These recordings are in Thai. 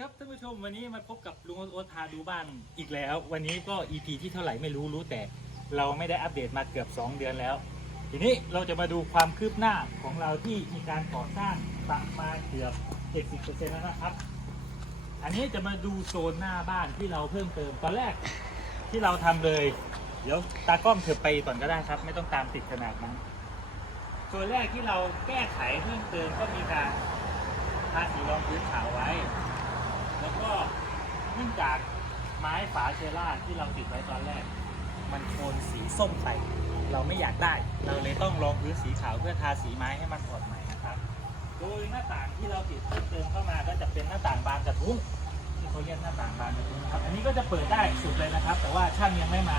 ครับท่านผู้ชมวันนี้มาพบกับลุงโอ๊ตพาดูบ้านอีกแล้ว วันนี้ก็ EP ที่เท่าไหร่ไม่รู้รู้แต่เราไม่ได้อัปเดตมาเกือบ 2 เดือนแล้ว ทีนี้เราจะมาดูความคืบหน้าของเราที่มีการก่อสร้างประมาณเกือบ 70%แล้วนะครับ อันนี้จะมาดูโซนหน้าบ้านที่เราเพิ่มเติมตอนแรกที่เราทำเลย เดี๋ยวตากล้องเถอไปก่อนก็ได้ครับ ไม่ต้องตามติดขนาดนั้นโซนแรกที่เราแก้ไขเพิ่มเติมก็มีการทาสีรองพื้นขาวไว้ แล้วก็เนื่องจากไม้ฝาเชล่าที่เราติดไว้ตอนแรก มันโทนสีส้มไปเราไม่อยากได้ เราเลยต้องรองพื้นสีขาวเพื่อทาสีไม้ให้มันอ่อนใหม่นะครับ โดยหน้าต่างที่เราติดเพิ่มเติมเข้ามาก็จะเป็นหน้าต่างบานกระทุ้งที่เขาเรียกหน้าต่างบานกระทุ้งนะครับ อันนี้ก็จะเปิดได้สุดเลยนะครับ แต่ว่าช่างยังไม่มา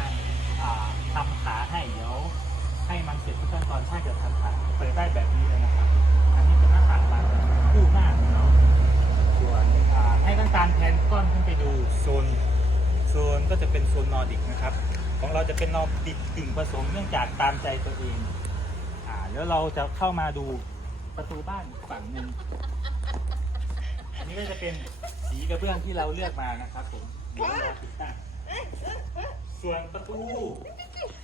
อ่าทำขาให้เดี๋ยวให้มันเสร็จทุกขั้นตอนช่างจะทำขาเปิดได้แบบนี้เลยนะครับ อันนี้เป็นหน้าต่างบานคู่หน้าของเราส่วนให้การ แทนก้อนขึ้นไปดูโซนโซนก็จะเป็นโซนนอร์ดิกนะครับ ของเราจะเป็นนอร์ดิกติ่งผสมเนื่องจากตามใจตัวเองอ่าแล้วเราจะเข้ามาดูประตูบ้านฝั่งหนึ่งอันนี้ก็จะเป็นสีกระเบื้องที่เราเลือกมานะครับผมเดี๋ยวเราติดตั้งส่วนประตู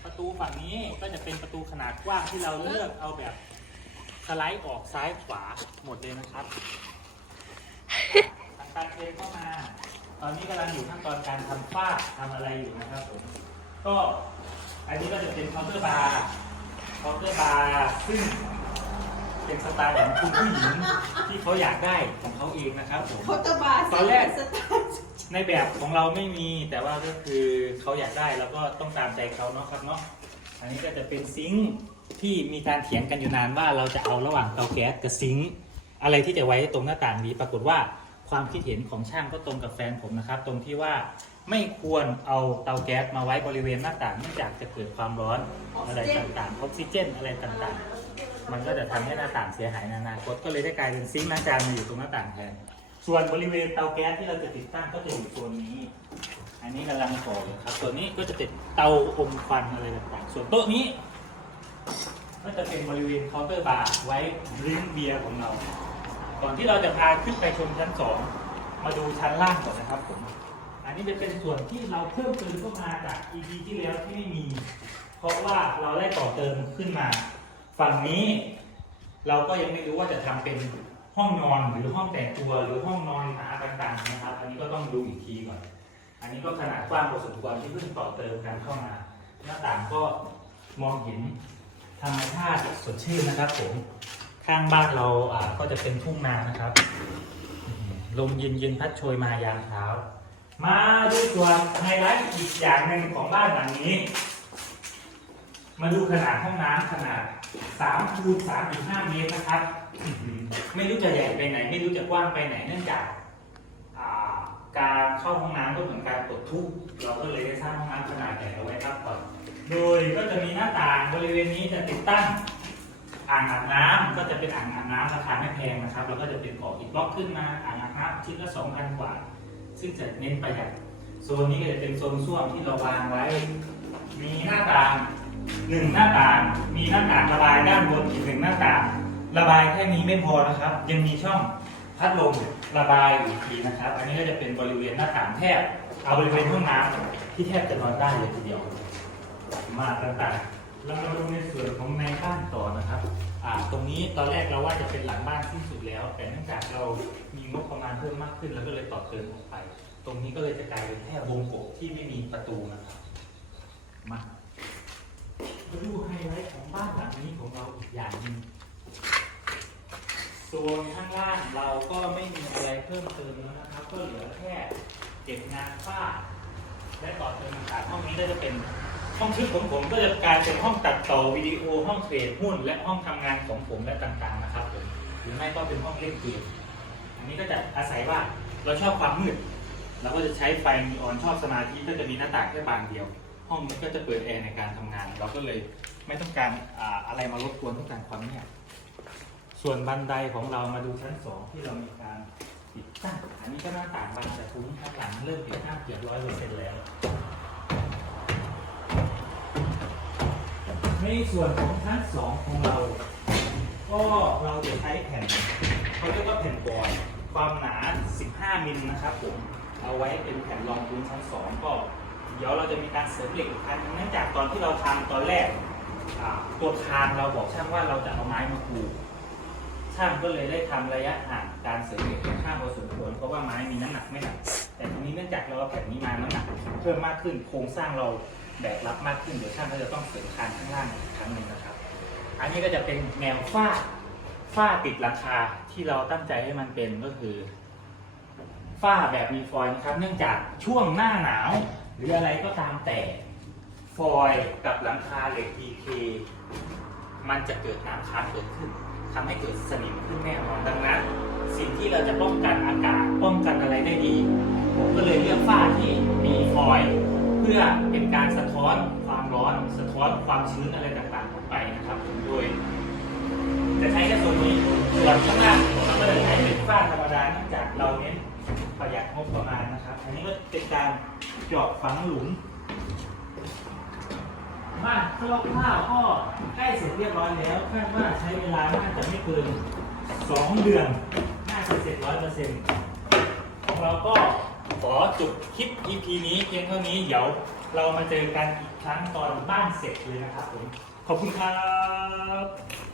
ประตูฝั่งนี้ก็จะเป็นประตูขนาดกว้างที่เราเลือกเอาแบบสไลด์ออกซ้ายขวาหมดเลยนะครับ การเทเข้ามา ตอนนี้กำลังอยู่ขั้นตอนการทำฝ้าทำอะไรอยู่นะครับผม ก็อันนี้ก็จะเป็นเคาน์เตอร์บาร์เคาน์เตอร์บาร์ซึ่งเป็นสไตล์ของคุณผู้หญิงที่เขาอยากได้ของเขาเองนะครับผมเขาจะบาตอนแรก สตาร์ทในแบบของเราไม่มีแต่ว่าก็คือเขาอยากได้แล้วก็ต้องตามใจเขาเนาะครับเนาะอันนี้ก็จะเป็นซิงค์ที่มีการเถียงกันอยู่นานว่าเราจะเอาระหว่างเตาแก๊สกับซิงค์อะไรที่จะไว้ตรงหน้าต่างนี้ปรากฏว่า ความคิดเห็นของช่างก็ตรงกับแฟนผมนะครับ ตรงที่ว่าไม่ควรเอาเตาแก๊สมาไว้บริเวณหน้าต่างเนื่องจากจะเกิดความร้อนอะไรต่างๆออกซิเจนอะไรต่างๆ มันก็จะทำให้หน้าต่างเสียหายในอนาคตก็เลยได้กลายเป็นซิงค์ล้างจานมาอยู่ตรงหน้าต่างแทนส่วนบริเวณเตาแก๊สที่เราจะติดตั้งก็จะอยู่โซนนี้ อันนี้กำลังก่อยครับส่วนนี้ก็จะเป็นเตาอมควันอะไรต่างๆ ส่วนโต๊ะนี้ ก็จะเป็นบริเวณเคาน์เตอร์บาร์ไว้ริ้งเบียร์ของเรา ก่อนที่เราจะพาขึ้นไปชมชั้นสองมาดูชั้นล่างก่อนนะครับผม อันนี้จะเป็นส่วนที่เราเพิ่มเติมเข้ามาจาก EP ที่แล้วที่ไม่มี เพราะว่าเราได้ต่อเติมขึ้นมา ฝั่งนี้ เราก็ยังไม่รู้ว่าจะทำเป็นห้องนอนหรือห้องแต่งตัวหรือห้องนอนหาต่างๆนะครับ อันนี้ก็ต้องดูอีกทีก่อน อันนี้ก็ขนาดกว้างพอสมควรที่เพิ่งต่อเติมกันเข้ามา หน้าต่างก็มองเห็นธรรมชาติสดชื่นนะครับผม ข้างบ้านเราอ่าก็จะเป็นทุ่งนานะครับ ลมเย็นๆพัดโชยมายามเช้า มาดูส่วนไฮไลท์อีกอย่างหนึ่งของบ้านหลังนี้ มาดูขนาดห้องน้ำขนาด3คูณ3.5 เมตรนะครับ ไม่รู้จะใหญ่ไปไหน ไม่รู้จะกว้างไปไหนเนื่องจากการเข้าห้องน้ำก็เหมือนการปลดทุกข์เราก็เลยได้สร้างห้องน้ำขนาดใหญ่เอาไว้ครับก่อนโดยก็จะมีหน้าต่างบริเวณนี้จะติดตั้ง อ่างอาบน้ำก็จะเป็นอ่างอาบน้ำราคาไม่แพงนะครับแล้วก็จะเป็นก่ออิฐบล็อกขึ้นมาอ่างอาบน้ำชิ้นละ2,000กว่า ซึ่งจะเน้นประหยัดโซนนี้ก็จะเป็นโซนส้วมที่เราวางไว้ มีหน้าต่างหนึ่งหน้าต่างมีหน้าต่างระบายด้านบนอีกหนึ่งหน้าต่าง ระบายแค่นี้ไม่พอนะครับ ยังมีช่องพัดลมระบายอีกทีนะครับ อันนี้ก็จะเป็นบริเวณหน้าต่างแทบเอาบริเวณห้องน้ำที่แทบจะนอนได้เลยทีเดียว มาต่างๆ เรามาดูในส่วนของในบ้านต่อนะครับอ่าตรงนี้ตอนแรกเราว่าจะเป็นหลังบ้านสิ้นสุดแล้ว แต่เนื่องจากเรามีงบประมาณเพิ่มมากขึ้น แล้วก็เลยต่อเติมออกไป ตรงนี้ก็เลยจะกลายเป็นแค่วงกบที่ไม่มีประตูนะครับมามาดูไฮไลท์ของบ้านหลังนี้ของเราอีกอย่างหนึงโซนข้างล่างเราก็ไม่มีอะไรเพิ่มเติมแล้วนะครับ ก็เหลือแค่เก็บงานฝ้า และต่อเติมต่างๆห้องนี้ก็จะเป็น ห้องชื่อของผมก็จะกลายเป็นห้องตัดต่อวิดีโอห้องเทรดหุ้น และห้องทำงานของผมและต่างๆนะครับผมหรือไม่ก็เป็นห้องเล่นเกมอันนี้ก็จะอาศัยว่าเราชอบความมืดเราก็จะใช้ไฟนีออนชอบสมาธิก็จะมีหน้าต่างแค่บานเดียว ห้องนี้ก็จะเปิดแอร์ในการทำงาน เราก็เลยไม่ต้องการอ่าอะไรมารบกวนต้องการความเงียบส่วนบันไดของเรามาดูชั้นสองที่เรามีการติดตั้งอันนี้ก็หน้าต่างบานแต่ทุ้งข้างหลังเริ่มติดตั้งเกือบร้อยเปอร์เซ็นต์แล้ว ในส่วนของชั้นสองของเรา ก็เราจะใช้แผ่นเขาเรียกว่าแผ่นบอร์ดความหนา 15 มิลนะครับผม เอาไว้เป็นแผ่นรองพื้นชั้น2ก็เดี๋ยวเราจะมีการเสริมเหล็กอีกครั้งนึงเนื่องจากตอนที่เราทำตอนแรกตัวคานเราบอกช่างว่าเราจะเอาไม้มาปูช่างก็เลยได้ทำระยะห่างการเสริมเหล็กค่อนข้างพอสมควรเพราะว่าไม้มีน้ำหนักไม่หนักแต่ทีนี้เนื่องจากเราเอาแผ่นนี้มาน้ำหนักเพิ่มมากขึ้นโครงสร้างเรา แบกรับมากขึ้นเดี๋ยวช่างก็จะต้องเสริมคานข้างล่างอีกครั้งหนึ่งนะครับ อันนี้ก็จะเป็นแนวฝ้าฝ้าติดหลังคาที่เราตั้งใจให้มันเป็นก็คือฝ้าแบบมีฟอยล์นะครับ เนื่องจากช่วงหน้าหนาว หรืออะไรก็ตามแต่ฟอยล์กับหลังคาเหล็ก PK มันจะเกิดน้ำค้างเกิดขึ้นทำให้เกิดสนิมขึ้นแน่นอนดังนั้น สิ่งที่เราจะป้องกันอากาศป้องกันอะไรได้ดี ผมก็เลยเลือกฝ้าที่มีฟอยล์ พื่อเป็นการสะท้อนความร้อนสะท้อนความชื้นอะไรต่างๆออกไปนะครับ โดย จะใช้แค่ส่วนนี้ส่วนข้างล่างเราก็จะใช้เป็นฝ้าธรรมดาเนื่องจากเราเน้นประหยัดงบประมาณนะครับ อันนี้ก็เป็นการเจาะฝังหลุมบ้านคร่าวๆก็ใกล้เสร็จเรียบร้อยแล้วคาดว่าใช้เวลาน่าจะไม่เกินสองเดือนน่าจะเสร็จร้อยเปอร์เซ็นต์ของเราก็ ขอจบคลิป EP นี้เพียงเท่านี้ เดี๋ยวเรามาเจอกันอีกครั้งตอนบ้านเสร็จเลยนะครับผม ขอบคุณครับ